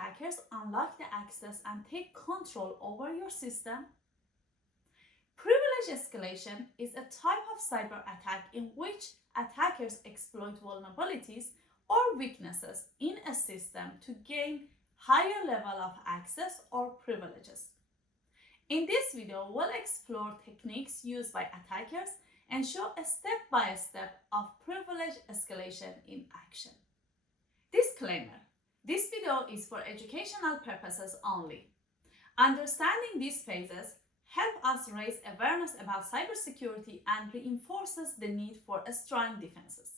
attackers unlock the access and take control over your system? Privilege escalation is a type of cyber attack in which attackers exploit vulnerabilities or weaknesses in a system to gain higher level of access or privileges. In this video, we'll explore techniques used by attackers and show a step-by-step of privilege escalation in action. Disclaimer: this video is for educational purposes only. Understanding these phases help us raise awareness about cybersecurity and reinforces the need for strong defenses.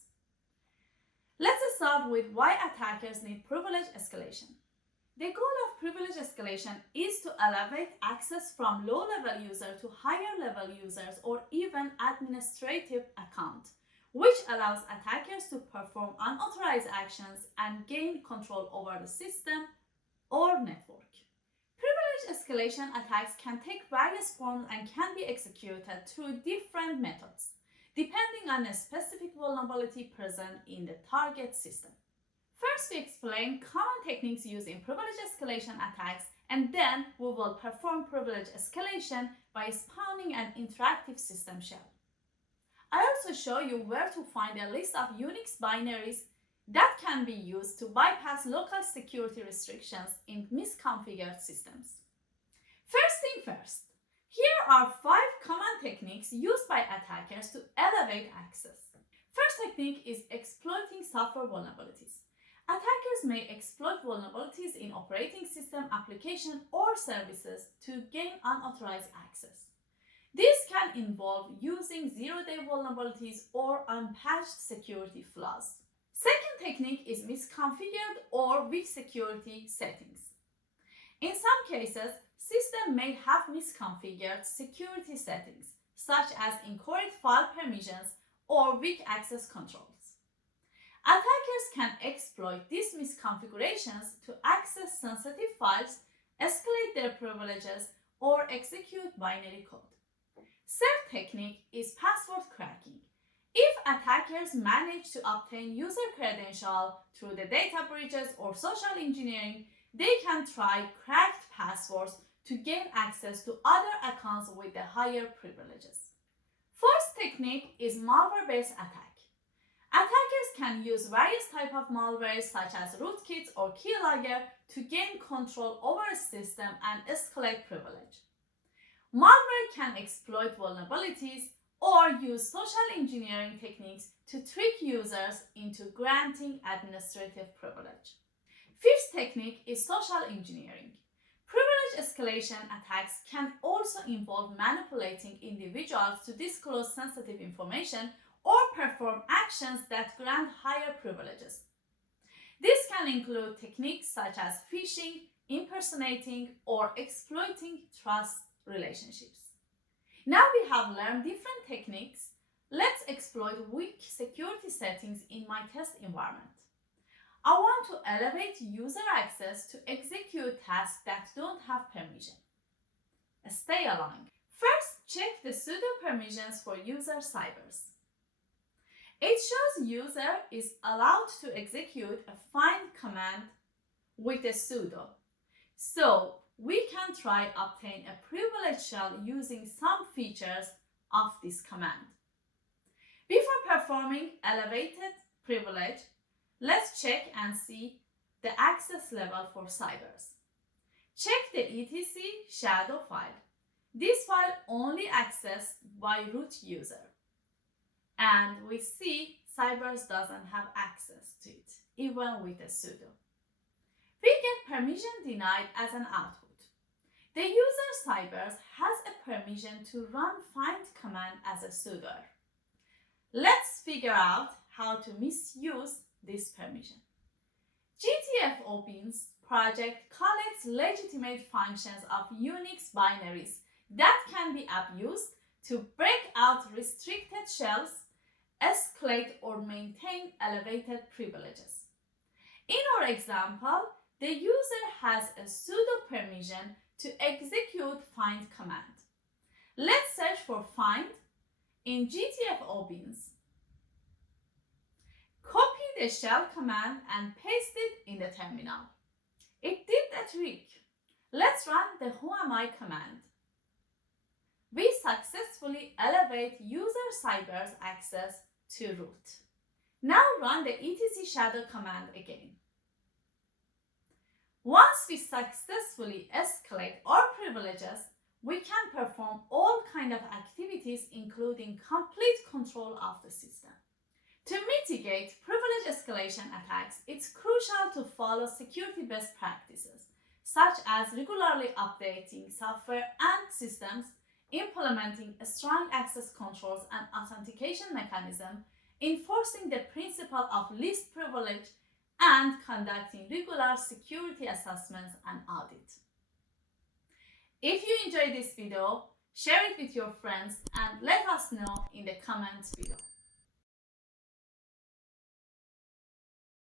Let's start with why attackers need privilege escalation. The goal of privilege escalation is to elevate access from low-level users to higher-level users or even administrative accounts, which allows attackers to perform unauthorized actions and gain control over the system or network. Privilege escalation attacks can take various forms and can be executed through different methods, depending on a specific vulnerability present in the target system. First, we explain common techniques used in privilege escalation attacks, and then we will perform privilege escalation by spawning an interactive system shell. I also show you where to find a list of Unix binaries that can be used to bypass local security restrictions in misconfigured systems. First thing first, here are 5 common techniques used by attackers to elevate access. First technique is exploiting software vulnerabilities. Attackers may exploit vulnerabilities in operating system, application, or services to gain unauthorized access. This can involve using zero-day vulnerabilities or unpatched security flaws. Second technique is misconfigured or weak security settings. In some cases, systems may have misconfigured security settings, such as incorrect file permissions or weak access controls. Attackers can exploit these misconfigurations to access sensitive files, escalate their privileges, or execute binary code. Third technique is password cracking. If attackers manage to obtain user credentials through the data breaches or social engineering, they can try cracked passwords to gain access to other accounts with the higher privileges. Fourth technique is malware-based attack. Attackers can use various types of malware such as rootkits or keylogger to gain control over a system and escalate privilege. Malware can exploit vulnerabilities or use social engineering techniques to trick users into granting administrative privilege. Fifth technique is social engineering. Privilege escalation attacks can also involve manipulating individuals to disclose sensitive information or perform actions that grant higher privileges. This can include techniques such as phishing, impersonating, or exploiting trust relationships. Now we have learned different techniques. Let's exploit weak security settings in my test environment. I want to elevate user access to execute tasks that don't have permission. Stay along. First, check the sudo permissions for user cybers. It shows user is allowed to execute a find command with a sudo. So we can try obtain a privilege shell using some features of this command. Before performing elevated privilege, let's check and see the access level for cybers. Check the etc shadow file. This file only accessed by root user. And we see Cybers doesn't have access to it, even with a sudo. We get permission denied as an output. The user Cybers has a permission to run find command as a sudo. Let's figure out how to misuse this permission. GTFO beans project collects legitimate functions of Unix binaries that can be abused to break out restricted shells, escalate or maintain elevated privileges. In our example, the user has a sudo permission to execute find command. Let's search for find in GTFO beans. Copy the shell command and paste it in the terminal. It did a trick. Let's run the whoami command. We successfully elevate user cyber's access to root. Now run the etc shadow command again. Once we successfully escalate our privileges, we can perform all kinds of activities including complete control of the system. To mitigate privilege escalation attacks, it's crucial to follow security best practices, such as regularly updating software and systems, implementing strong access controls and authentication mechanisms, enforcing the principle of least privilege, and conducting regular security assessments and audits. If you enjoyed this video, share it with your friends and let us know in the comments below.